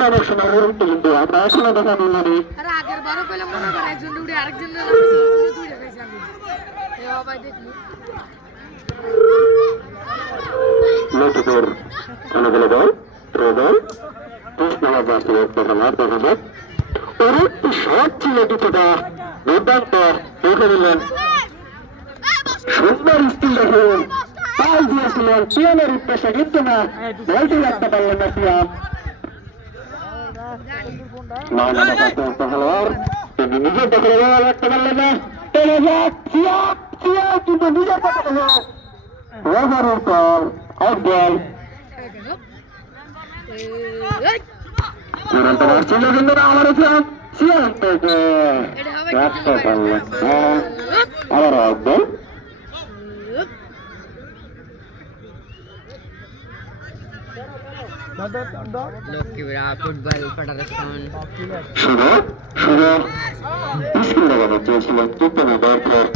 নামের সময় মুহূর্ত কিন্তু আমরা এখনো দেখা মিললানি। আরে আগের বারও পেলাম মনে করে একজন উঠে আরেকজন তুই দেখাইছি আমি ভাই দেখলি লক্ষ্যকর অনুগুলো বল প্রবল নামাজ আসলে দেখা যাক ওর একটু শট ছিল কিছুটা দুর্দান্ত দেখে নিলেন সুন্দর স্টিল দেখুন পাল দিয়েছিলেন পিয়ানের উদ্দেশ্যে কিন্তু না বলটি রাখতে পারলেন না পিয়ান খেলোয়াড় কিন্তু নিজের দখলে রাখতে পারলেন না কিন্তু নিজের দখলে আউট বল চূড়ান্ত ছিল কিন্তু আবারও সিয়ান্তকে রাখতে পারলেন আবার আউট বল লক্ষ্মীপুরা ফুটবল ফেডারেশন শুভ শুভ স্কুল লাগানো চেয়েছিলেন কিন্তু না ব্যর্থ খেলোয়াড়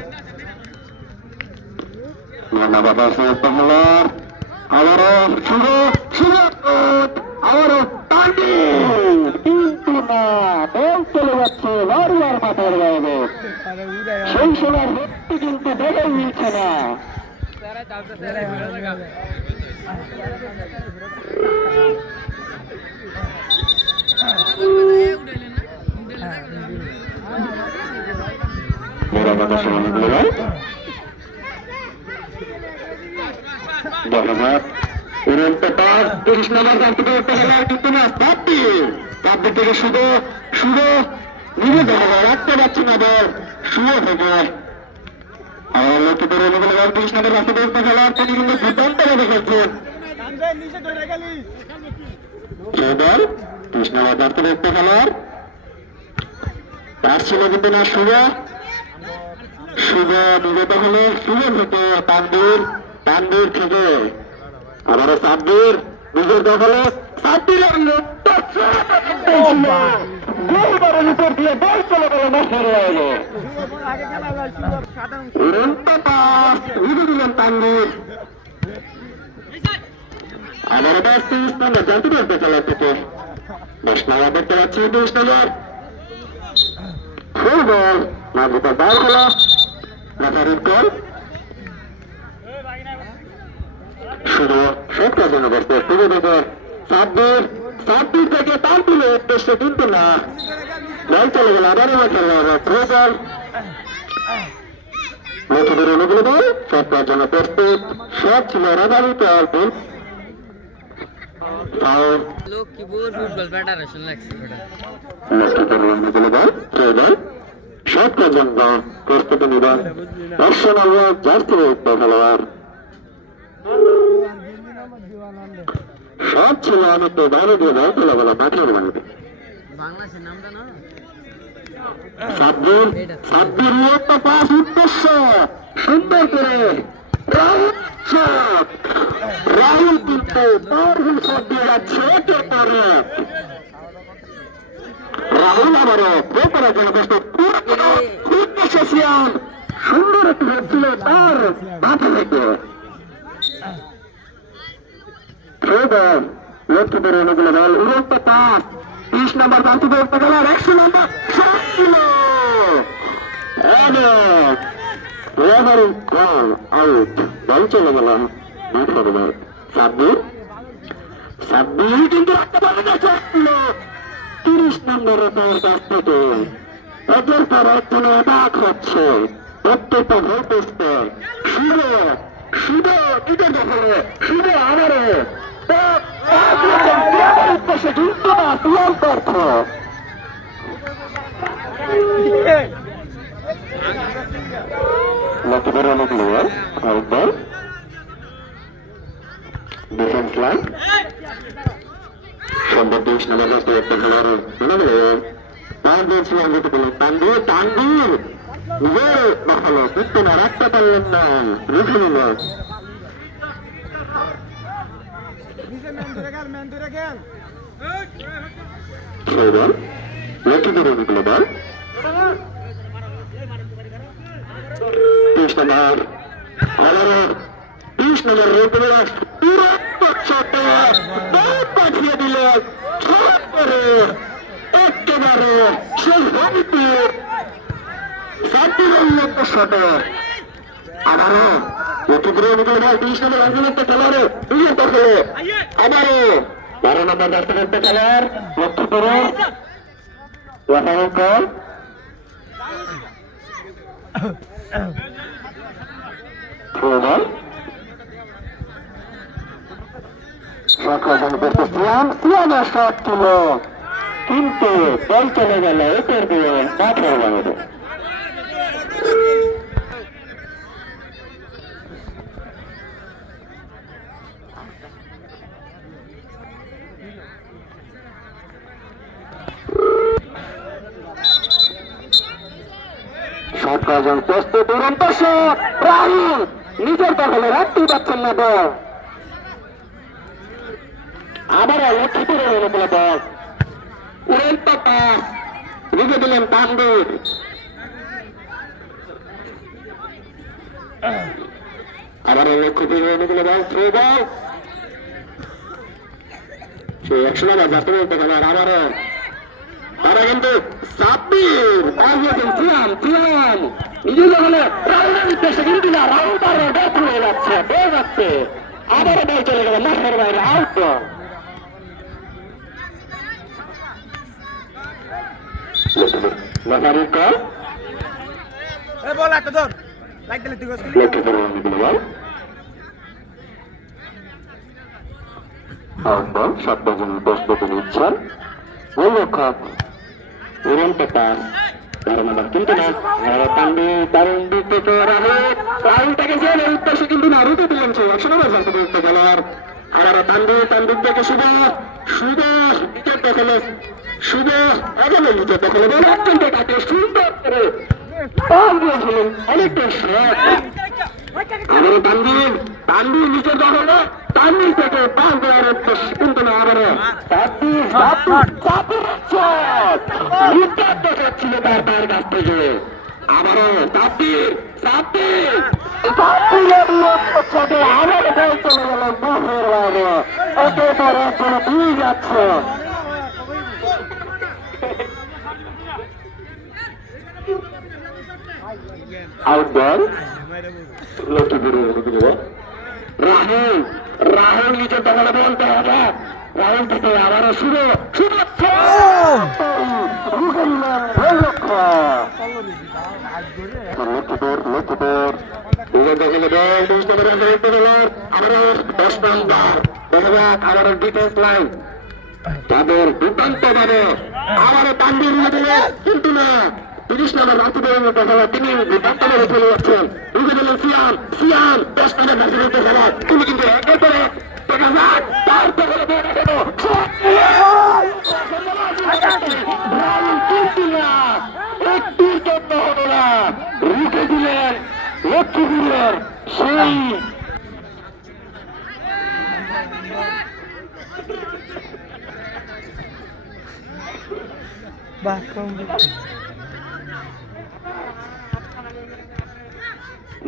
আবারও শুভ শুভ আবারও কিন্তু না বল চলে যাচ্ছে লরিয়ার মাথার বাইরে সেই সময় ব্যক্তি কিন্তু দেখে মিলছে না থেকে শুধু শুধু নিজে দেখা যায় রাখতে পারছি না বল শুয়ে থেকে আমার লক্ষ্যের অনুগুলো 30 নম্বর রাস্তা দেখতে খেলার তিনি কিন্তু দুর্দান্ত ভাবে খেলছেন বল 30 নম্বর রাস্তা দেখতে খেলার তার ছিল কিন্তু না শুভ শুভ বিগত হলে শুভ থেকে তানবীর থেকে আবারও সাব্বির নিজের দখলে সাব্বিরের গোলবারের উপর দিয়ে বল চলে গেল মাঠের বাইরে দিলেন তানবীর আবারও 30 নম্বর জানতে পারতে খেলা থেকে 10 নম্বর দেখতে পাচ্ছি 20 নম্বর ফুল বল নাজিকা বল খেলা রেফারির কল শুধু সবটার জন্য ব্যস্ত শুরু থেকে সাব্বির থেকে তার তুলে উদ্দেশ্যে কিন্তু না বল চলে গেল আবারও খেলা থ্রো বল লক্ষ্যের অনুগুলো বল সবটার জন্য প্রস্তুত সব ছিল রাধারিত অল্প লক্ষ্মীপুর ফুটবল ফেডারেশন লক্ষ্যের অনুগুলো বল থ্রো বল সবটার জন্য প্রস্তুত নিবেন অপশন আওয়াজ জার্সি খেলোয়াড় সব ছিল অনেক বাইরে দিয়ে বল চলে গেল মাঠের বাইরে বাংলাদেশের নামটা না সাব্বির পাস উদ্দেশ্য সুন্দর করে রাহুল কিন্তু পাওয়ারফুল শট দিয়ে যাচ্ছে রাহুল আবারও প্রো করার জন্য ব্যস্ত সুন্দর একটি হচ্ছিল তার মাথা থেকে লক্ষ্যের অনুগুলো বল উড়ন্ত পাস 30 নম্বর প্রান্ত দেখতে গেলার 100 নম্বর শট ছিল আউট বল চলে গেল মাঠের বল সাব্বির কিন্তু রাখতে পারে না 30 নম্বরের কাছ থেকে একের পর একজন অবাক হচ্ছে প্রত্যেকটা গোল পোস্টে শুভ নিজের দখলে শুভ আবারও উদ্দেশ্যে কিন্তু না তুলার তথ্য লক্ষ্যের অনুগুলো বল ডিফেন্স লাইন সম্ভব 20 নম্বর রাস্তায় একটা খেলোয়াড় তার দিয়েছিলাম যেতে পেলেন তানবীর নিজের দেখালো কিন্তু না রাখতে পারলেন না রেখে নিল লক্ষ্যের অনুগুলো বল 30 নম্বর আবারও 30 নম্বর করে পাঠিয়ে দিল করে একেবারে সেই হবিতে সাথে আবারও লক্ষ্মীপুরের মুখে ভাই 30 নম্বর রাজনীতি খেলোয়াড়ে দুইয়ের দখলে আবারও 12 নম্বর রাজনীতি খেলোয়াড় লক্ষ্মীপুরের কল সিয়ামের শট ছিল কিন্তু বল চলে গেল উপর দিয়ে মাঠের বাইরে। সরকারজন প্রস্তুত দুরন্ত শট রাহুল নিজের দখলে রাখতেই পারছেন না বল আবার লক্ষ্মীপুরের অনুকূলে বল উড়ন্ত পাস লিখে দিলেন তানবীর আবার লক্ষ্মীপুরের অনুকূলে বল থ্রো বল সে 100 নম্বর যাত্রা বলতে গেল আবারও তারা কিন্তু সাব্বির সিয়াম নিজে দখলে রাহুলের উদ্দেশ্যে কিন্তু না রাহুল তার ব্যাট হয়ে যাচ্ছে আবারও বল চলে গেল মাঠের বাইরে আউট বল সপ্তাহজন প্রস্তুতি নিচ্ছেন গোলরক্ষক উড়ন্ত পাস কিন্তু না দারুণ দিক থেকে রাহুলটাকে জেলের উদ্দেশ্যে কিন্তু না রুটে দিলেন 100 নম্বর জানতে বলতে গেলার আবার তানবীর থেকে শুভ নিচের দখলে শুভ আগামী নিচের দখলে বল অত্যন্ত তাকে সুন্দর করে পাল দিয়েছিলেন অনেকটা শট আবার তানবীর নিচের দখলে তানবীর থেকে পাল দেওয়ার উদ্দেশ্যে কিন্তু না আবার ছিল তার কাছ থেকে আবারও আবার বল চলে গেল মুখের বাইরে একের পর এক দিয়ে যাচ্ছে আউট বল লক্ষ্মীপুরের রাহুল নিজের দখলে বলতে হবে রাহুল থেকে আবারও শুরু আবারও ডিফেন্স লাইন তাদের দুর্দান্ত ভাবে আবারও তানবীর কিন্তু না 30 নম্বর রাজনীতির মতো খেলা তিনি দুর্দান্ত ভাবে চলে যাচ্ছেন রুখে দিলেন সিয়াম 10 নম্বর রাজনীতির খেলা তিনি কিন্তু একে করে দেখা যাক তার দখলে একটির জন্য হলো না রুখে দিলেন লক্ষ্মীপুরের সেই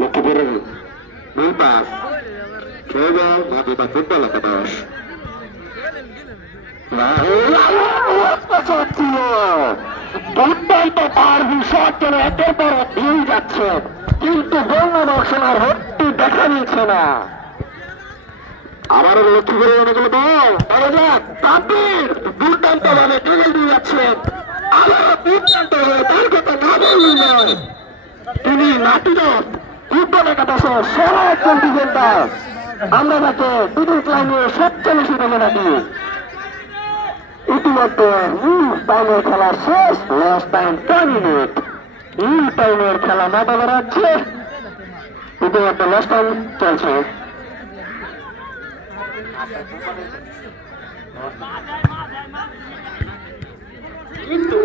লক্ষ্মীপুরের দুই পাস ফুটবল একাদশ দুর্দান্ত তার বিষয় চলে একের পর দিয়ে যাচ্ছে কিন্তু বঙ্গবর্ষণার হত্যি দেখা নিচ্ছে না আবারও লক্ষ্মীপুরের অনেকগুলো বল বলা যাক তাদের দুর্দান্ত ভাবে টেনে দিয়ে যাচ্ছেন আবারও দুর্দান্ত ভাবে তার কথা না বললেই নয় তিনি নাটিদল ফুটবল একাদশের সেরা একজন ডিফেন্ডার আমরা তাকে বিদ্যুৎ লাইনে 47 রনে রাখি ইতিমধ্যে টাইমের খেলা শেষ লাস্ট টাইম 10 মিনিট টাইমের খেলা না বলা রাখছে ইতিমধ্যে লাস্ট টাইম চলছে কিন্তু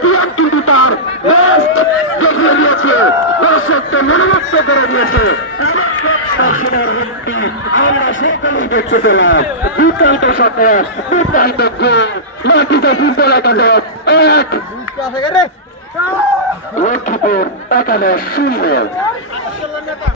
সিয়াম কিন্তু তার বেস্ট দেখিয়ে দিয়েছে, দর্শককে মনোমুগ্ধ করে দিয়েছে। আমরা সকলেই দেখতে পেলাম দুর্দান্ত সফর, দুর্দান্ত গোল, মাটিতে ফুটবল একাদশ 1, লক্ষ্মীপুর একাদশ 0।